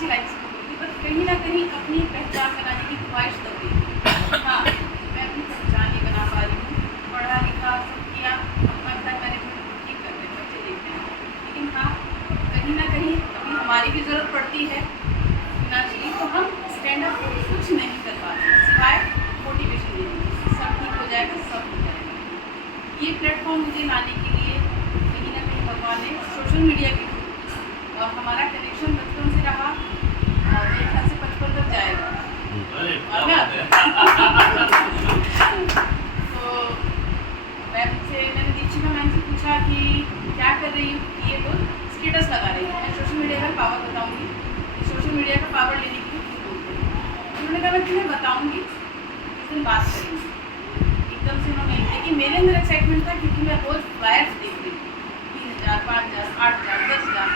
अच्छी लाइफ से होती, बट कहीं ना कहीं अपनी पहचान बनाने की ख्वाहिश दब गई। हाँ, मैं अपनी पहचान नहीं बना पा रही हूँ। पढ़ा लिखा सब किया, अपना घर मैनेजमेंट ठीक कर रहे हैं, बच्चे देख रहे हैं, लेकिन हाँ कहीं ना कहीं अभी हमारी भी ज़रूरत पड़ती है फिनांशियली, तो हम स्टैंड अप कुछ नहीं कर पाते सिवाय मोटिवेशन देने की। सब ठीक हो जाएगा, सब हो जाएगा। ये प्लेटफॉर्म मुझे लाने के लिए कहीं ना कहीं भगवान ने सोशल मीडिया के थ्रू, और हमारा कनेक्शन बचपन से रहा और मेरे ख्याल से 55 तक जाएगा। और क्या तो मैंने दीक्षिका मैम से पूछा कि क्या कर रही हूँ, ये तो स्टेटस लगा रही है, मैं सोशल मीडिया का पावर बताऊँगी, सोशल मीडिया का पावर लेने के लिए क्यों बोलते हैं। उन्होंने कहा मैं तुम्हें बताऊँगी, इस दिन बात करेंगे। एकदम से उन्होंने, लेकिन मेरे अंदर एक्साइटमेंट था क्योंकि मैं रोज फ्लायर्स देख रही थी, 30,000, 5,000, 8,000, 10,000,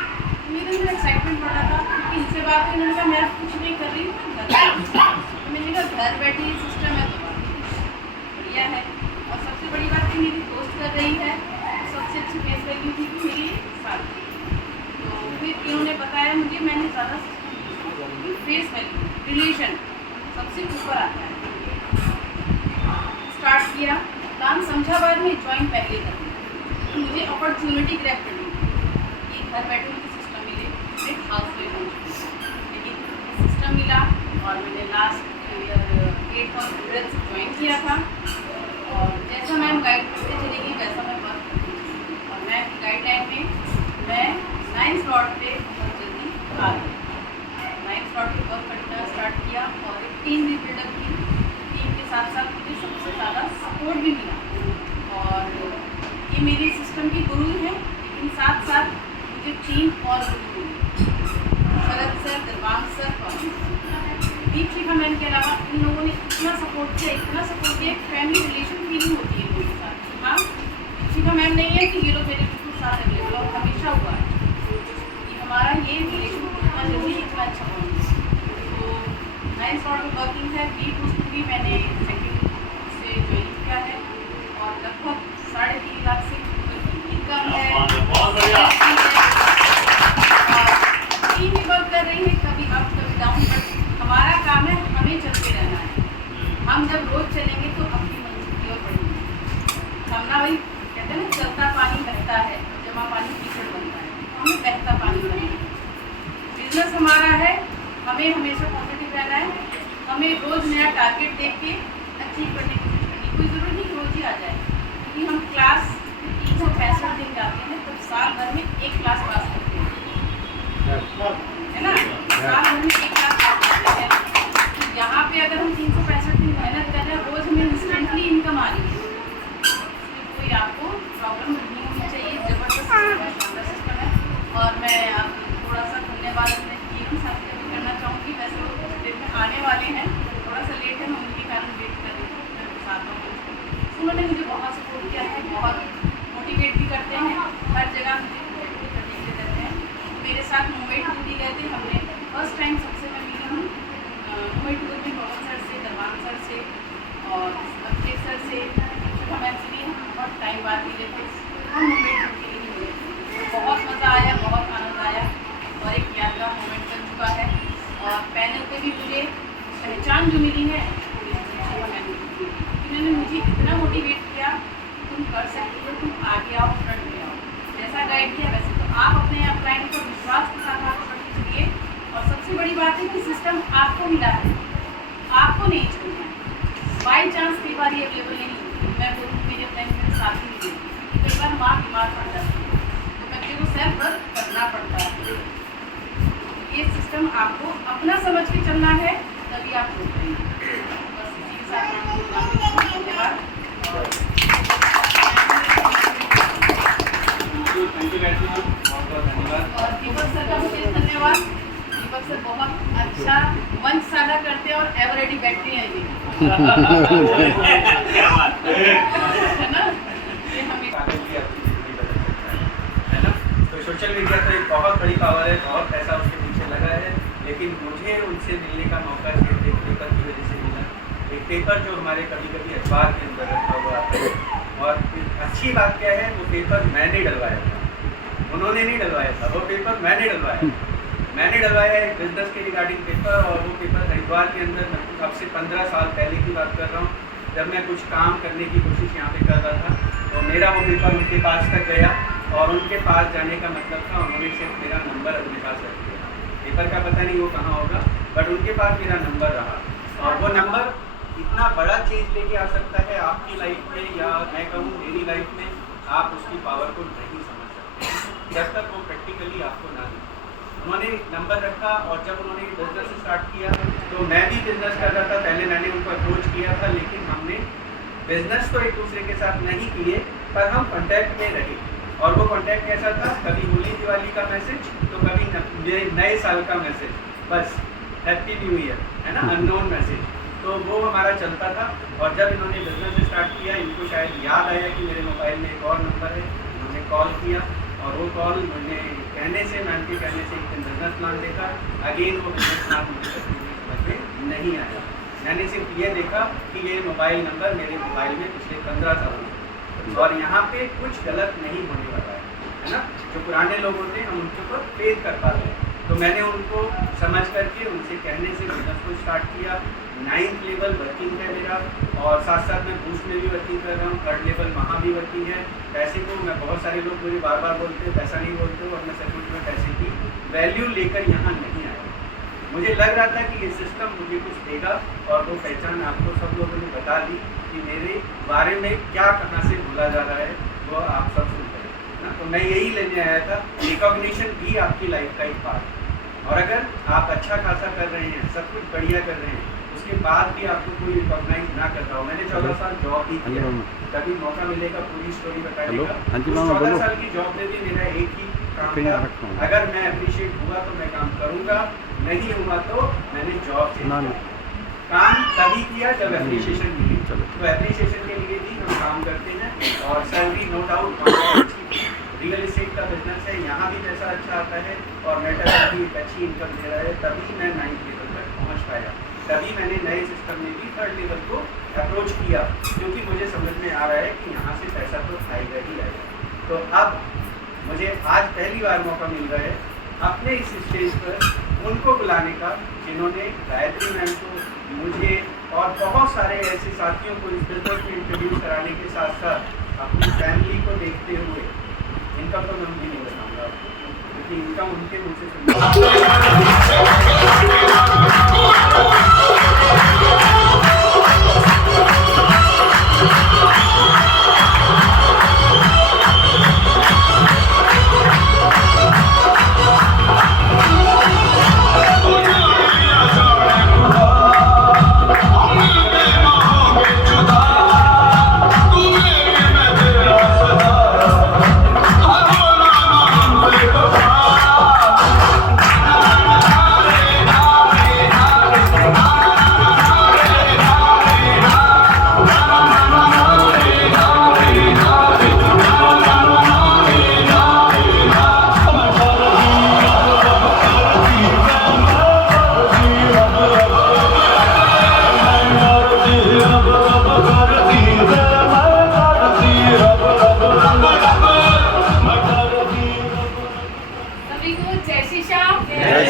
मेरे अंदर एक्साइटमेंट बढ़ा था। क्योंकि इनसे बात हुई, उन्होंने कहा मैं कुछ नहीं कर रही हूँ, मैं घर बैठी, तो मैंने कहा घर बैठी सिस्टम है तो बढ़िया है। और सबसे बड़ी बात कि मेरी दोस्त कर रही है, सबसे अच्छी फेस वैल्यू थी कि मेरी साथ थी। तो फिर इन्होंने बताया मुझे, मैंने ज़्यादा फेस वैल्यू रिलेशन सबसे ऊपर आता है। स्टार्ट किया काम समझाबाद में, ज्वाइन पहले करनी, तो मुझे अपॉर्चुनिटी ग्रैब करनी कि घर बैठे मुझे सिस्टम मिले, एक हाउस में हूँ, लेकिन सिस्टम मिला और मैंने लास्ट ईयर 8 और 12 से ज्वाइन किया था। और जैसा मैम गाइड करते चलेगी वैसा मैं वर्क करती थी, और मैं गाइडलाइन में मैं 9 स्लॉट पे बहुत जल्दी आ गई। 9 स्लॉट पे वर्क करना स्टार्ट किया और एक टीम भी बिल्डअप की। टीम के साथ साथ मुझे सबसे ज़्यादा सपोर्ट भी मिला, और ये मेरे सिस्टम की गुरु हैं, लेकिन साथ साथ मुझे 3 और गुरु मिले, शरद सर, दिलवांग सर, दीक्षिका मैम के अलावा इन लोगों ने इतना सपोर्ट किया, इतना सपोर्ट किया, एक फैमिली रिलेशन फीलिंग होती है मेरे साथ। हाँ, दीक्षिका मैम नहीं है कि ये लोग मेरे बिल्कुल साथ अवेलेबल, और हमेशा हुआ है कि हमारा ये रिलेशन इतना जल्दी इतना अच्छा बना। तो 9 स्लॉट में वर्किंग है, बी पोस्ट भी मैंने सेकेंड से ज्वाइन किया है, और लगभग 3.5 लाख से इनकम है, टीम भी वर्क कर रही है, कभी अप कभी डाउन, बट हमारा काम है हमें चलते रहना है। हम जब रोज चलेंगे तो अपनी मंजिल की ओर बढ़ेंगे। हम ना वही कहते हैं ना, चलता पानी बहता है, जमा पानी कीचड़ बनता है, तो हमें बहता पानी बनना है। बिजनेस हमारा है, हमें हमेशा पॉजिटिव रहना है, हमें रोज नया टारगेट देख के अचीव करने की कोशिश करनी। कोई ज़रूरी नहीं रोज ही आ जाए, क्योंकि हम क्लास 365 दिन जाते हैं, तब साल भर में 1 क्लास पास करते हैं, है ना, साल भर में 1 क्लास पास करते हैं। तो यहाँ पे अगर हम 365 दिन मेहनत कर रहे हैं, रोज हमें इंस्टेंटली इनकम आ रही है, इसमें कोई आपको प्रॉब्लम नहीं होनी चाहिए। ज़बरदस्त सिस्टम है। और मैं आप थोड़ा सा धन्यवाद अपने जीवन साथी का भी करना चाहूँगी। वैसे वो कुछ देर में आने वाले हैं, थोड़ा सा लेट है, मैं उनके कारण वेट कर रही हूँ, मैं बताता हूँ। उन्होंने मुझे बहुत सपोर्ट किया है, बहुत मोटिवेट भी करते हैं, हर जगह मुझे मोटिवेट करने के लिए रहते हैं। मेरे साथ मुंबई टूर भी गए थे, हमने फर्स्ट टाइम सबसे मैं मिली हूँ मुंबई टूर में पवन सर से, दरबान सर से और अभिषेक सर से, दीक्षिका मैम से भी बहुत टाइम बाद मिले थे, हम मुंबई टूर के लिए मिले। बहुत मज़ा आया, बहुत आनंद आया, और एक यादगार मोमेंट बन चुका है। और पैनल पे भी मुझे पहचान जो मिली है, इन्होंने मुझे इतना मोटिवेट किया कि तुम कर सकती हो, तुम आगे आओ, फ्रंट में आओ। जैसा गाइड किया वैसे तो आप अपने आप क्लाइंट को विश्वास के साथ आगे बढ़ते चलिए। और सबसे बड़ी बात है कि सिस्टम आपको मिला है, आपको नहीं छोड़ना है। बाई चांस कई बार ये अवेलेबल नहीं होती, मैं बोलूँ मेरे फ्रेंड मेरे साथ ही नहीं, कई बार माँ बीमार पड़ जाती है, तो बच्चे को सेल्फ वर्क करना पड़ता है। ये सिस्टम आपको अपना समझ के चलना है, तभी आप हो पाएंगे। बस इसी के साथ धन्यवाद। और दीपक सर का मुझे धन्यवाद। दीपक सर बहुत अच्छा मंच साझा करते हैं और एवर रेडी बैटरी है ये, है ना, ये हमें है ना। तो सोशल मीडिया तो एक बहुत बड़ी पावर है, बहुत पैसा उसके पीछे लगा है, लेकिन मुझे उनसे मिलने का मौका सिर्फ एक पेपर की वजह से मिला। एक पेपर जो हमारे कभी कभी अखबार के अंदर रखा हुआ आता है, और अच्छी बात क्या है, वो पेपर मैंने डलवाया था, उन्होंने नहीं डलवाया था, वो पेपर मैंने डलवाया। मैंने डलवाया एक बिजनेस के रिगार्डिंग पेपर, और वो पेपर हरिद्वार के अंदर, मैं अब से 15 साल पहले की बात कर रहा हूँ, जब मैं कुछ काम करने की कोशिश यहाँ पे कर रहा था, तो मेरा वो पेपर उनके पास तक गया, और उनके पास जाने का मतलब था उन्होंने सिर्फ मेरा नंबर अपने पास रख दिया। पेपर का पता नहीं वो कहाँ होगा, बट उनके पास मेरा नंबर रहा, और वो नंबर इतना बड़ा चेंज लेके आ सकता है आपकी लाइफ में, या मैं कहूँ मेरी लाइफ में, आप उसकी पावर को नहीं समझ सकते जब तक वो प्रैक्टिकली आपको ना दे। उन्होंने नंबर रखा, और जब उन्होंने बिजनेस स्टार्ट किया तो मैं भी बिजनेस कर रहा था। पहले मैंने उनको अप्रोच किया था, लेकिन हमने बिजनेस तो एक दूसरे के साथ नहीं किए, पर हम कॉन्टैक्ट में रहे। और वो कॉन्टैक्ट कैसा था, कभी होली दिवाली का मैसेज, तो कभी नए साल का मैसेज, बस हैप्पी न्यू ईयर, है ना, अननोन मैसेज, तो वो हमारा चलता था। और जब इन्होंने बिजनेस स्टार्ट किया, इनको शायद याद आया कि मेरे मोबाइल में एक और नंबर है, उन्होंने कॉल किया, और वो कॉल मैंने कहने से, मैम के कहने से एक दिन बिजनेस प्लान देखा। अगेन वो बिजनेस प्लान मुझे समझ में नहीं आया। मैंने सिर्फ ये देखा कि ये मोबाइल नंबर मेरे मोबाइल में पिछले 15 सालों से, और यहाँ पे कुछ गलत नहीं होने वाला है ना। जो पुराने लोग होते हैं, हम उनके ऊपर फेथ कर पाते हैं। तो मैंने उनको समझ करके, उनसे कहने से बिजनेस को स्टार्ट किया। 9th लेवल वर्किंग है मेरा, और साथ साथ मैं बूस्ट में भी वर्किंग कर रहा हूँ। 3rd लेवल वहाँ भी वर्किंग है। पैसे को मैं, बहुत सारे लोग मुझे बार बार बोलते हैं पैसा नहीं बोलते हो, और मैं सचमुच में पैसे की वैल्यू लेकर यहाँ नहीं आया। मुझे लग रहा था कि ये सिस्टम मुझे कुछ देगा, और वो पहचान आपको सब लोगों ने बता दी कि मेरे बारे में क्या कहाँ से बोला जा रहा है, वो आप सब सुनते हैं ना। तो मैं यही लेने आया था, रिकॉग्निशन भी आपकी लाइफ का एक पार्ट है। और अगर आप अच्छा खासा कर रहे हैं, सब कुछ बढ़िया कर रहे हैं, उसके बाद भी आपको कोई रिकॉग्नाइज ना कर रहा हो। मैंने 14 साल जॉब भी किया, कभी मौका मिलेगा पूरी स्टोरी बताने का। 14 साल की जॉब में भी मेरा एक ही काम था, अगर मैं अप्रिशिएट हुआ तो मैं काम करूँगा, नहीं हुआ तो मैंने जॉब चेंज किया। काम तभी किया जब एप्रिशिएशन मिली, तो एप्रिशिएशन के लिए भी हम काम करते हैं, और salary no doubt real estate का बिजनेस है, यहाँ भी पैसा अच्छा आता है, और मेटल भी एक अच्छी इनकम दे रहा है। तभी मैं 9th लेवल तक पहुँच पाया, तभी मैंने नए सिस्टम में भी 3rd लेवल को अप्रोच किया, क्योंकि मुझे समझ में आ रहा है कि यहाँ से पैसा तो आएगा ही आएगा। तो अब मुझे आज पहली बार मौका मिल रहा है अपने इस स्टेज पर उनको बुलाने का, जिन्होंने गायत्री मैम को, मुझे और बहुत सारे ऐसे साथियों को इस बिजनेस में इंट्रोड्यूस कराने के साथ साथ अपनी फैमिली को देखते हुए, इनका तो मैं भी नहीं बताऊँगा आपको, क्योंकि इनका उनके मुँह से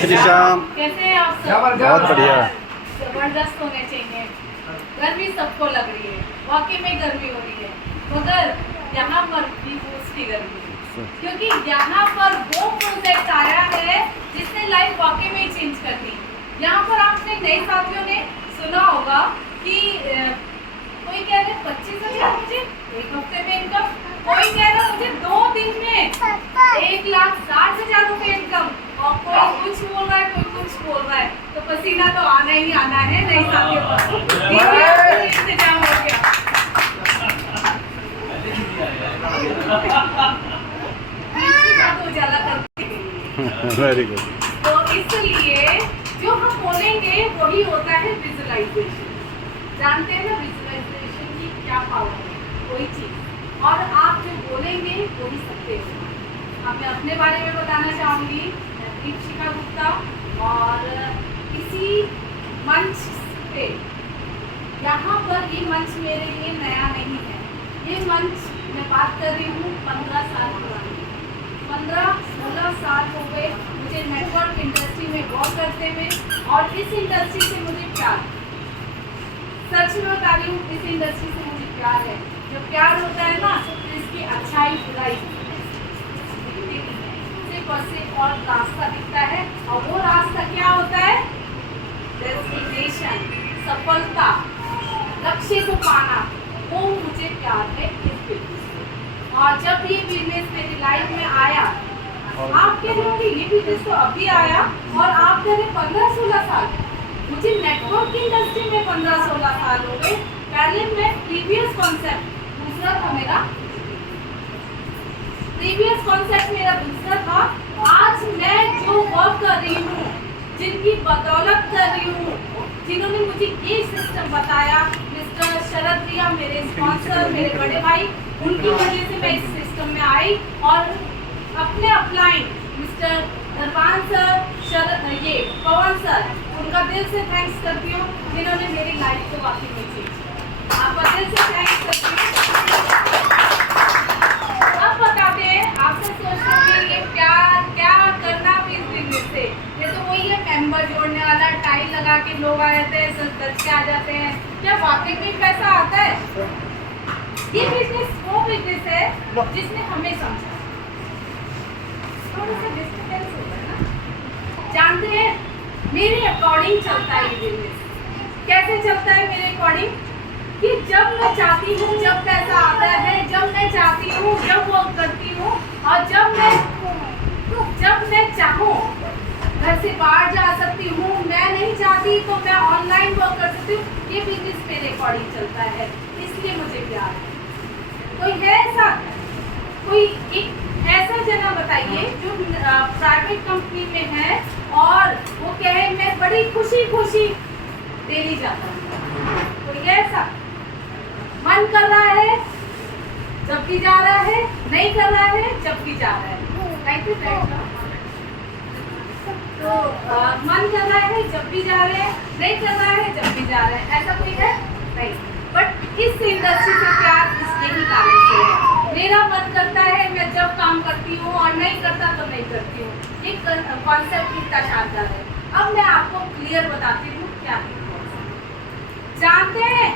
श्री श्याम। कैसे हैं आप सब? बहुत बढ़िया। जबरदस्त होने चाहिए। गर्मी सबको लग रही है, वाकई में गर्मी हो रही है, मगर यहाँ पर भी उसकी गर्मी है, क्योंकि यहाँ पर वो प्रोजेक्ट आया है जिसने लाइफ वाकई में चेंज कर दी। यहाँ पर आपने नए साथियों ने सुना होगा कि कोई कह रहे 25,000 मुझे एक हफ्ते में इनकम, कोई कह रहा मुझे 2 दिन में 1,60,000 रुपए इनकम, और कोई कुछ बोल रहा है, कोई कुछ बोल रहा है। तो पसीना तो आना ही आना है नई साथियों पर। इंतजाम हो गया। उजाला करके वेरी गुड। तो इसलिए जो हम बोलेंगे वही होता है विजुअलाइजेशन। जानते हैं ना विजुअलाइजेशन की क्या पावर है, कोई चीज, और आप जो बोलेंगे वही सत्य होगा। अब मैं अपने बारे में बताना चाहूँगी, मैं दीपशिखा गुप्ता, और इसी मंच पे, यहाँ पर ये मंच मेरे लिए नया नहीं है। ये मंच मैं बात कर रही हूँ 15 साल पुरानी। 15-16 साल हो गए मुझे नेटवर्क इंडस्ट्री में वर्क करते हुए, और इस इंडस्ट्री से मुझे प्यार, सच में बता रही हूँ, इस इंडस्ट्री से मुझे प्यार है। जो प्यार होता है ना, तो इसकी अच्छाई बुराई सिर्फ और सिर्फ और रास्ता दिखता है, और वो रास्ता क्या होता है? डेस्टिनेशन, सफलता, लक्ष्य को पाना, वो मुझे प्यार है इस बिजनेस से। और जब ये बिजनेस मेरी लाइफ में आया, आप कह रहे होंगे ये बिजनेस तो अभी आया, और आप कह रहे 15-16 साल, मुझे नेटवर्क की इंडस्ट्री में 15-16 साल हो गए। पहले मैं प्रीवियस कॉन्सेप्ट दूसरा था मेरा, आज मैं जो वर्क कर रही हूँ, जिनकी बदौलत कर रही हूँ, जिन्होंने मुझे ये सिस्टम बताया, मिस्टर शरद भैया मेरे स्पॉन्सर, मेरे बड़े भाई, उनकी वजह से मैं इस सिस्टम में आई, और अपने अपलाइन मिस्टर धरवान सर, ये पवन सर, उनका दिल से थैंक्स करती हूँ, जिन्होंने मेरी लाइफ को वाकई में चेंज किया। आपका दिल से थैंक्स करती हूँ। अब बताते हैं, आपसे सोच रहे ये प्यार क्या करना भी इस बिजनेस से, ये तो वही है मेंबर जोड़ने वाला, टाइल लगा के लोग आ जाते हैं, सदस्य आ जाते हैं, क्या वाकई में पैसा आता है? ये बिजनेस वो बिजनेस है जिसने हमें समझा, थोड़ा सा डिस्टेंस होगा ना। जानते हैं मेरे अकॉर्डिंग चलता है ये बिजनेस। कैसे चलता है मेरे अकॉर्डिंग? कि जब मैं चाहती हूँ जब पैसा आता है, जब मैं चाहती हूँ जब वर्क करती हूँ, और जब मैं चाहूँ घर से बाहर जा सकती हूँ, मैं नहीं चाहती तो मैं ऑनलाइन वर्क कर सकती हूँ। ये बिजनेस मेरे अकॉर्डिंग चलता है, इसलिए मुझे प्यार है। कोई है ऐसा, कोई एक ऐसा जना बताइए जो प्राइवेट कंपनी में है और वो कहे मैं बड़ी खुशी खुशी डेली जाता हूँ? कोई है ऐसा? मन कर रहा है जब भी जा रहा है, नहीं कर रहा है जब भी जा रहा है। Thank you. तो मन कर रहा है जब भी जा रहे हैं, नहीं कर रहा है जब भी जा रहे हैं, ऐसा कोई है? नहीं। बट इस इंडस्ट्री से प्यार यही कारण से है। मेरा मन करता है मैं जब काम करती हूँ, और नहीं करता तो नहीं करती हूँ। ये कॉन्सेप्ट कितना शानदार है। अब मैं आपको क्लियर बताती हूँ क्या है। जानते हैं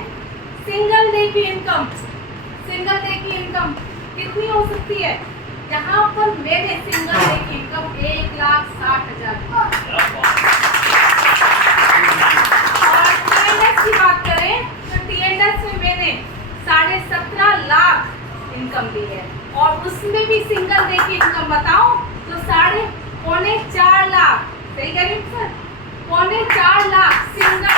सिंगल डे की इनकम कितनी हो सकती है? यहाँ पर मेरे सिंगल डे की इनकम 1,60,000। और TNS की बात करें तो TNS में मैंने 17.5 लाख इनकम दी है, और उसमें भी सिंगल डे की इनकम बताऊं तो 3.25 लाख। सही कह रही हूँ सर? 3.25 लाख सिंगल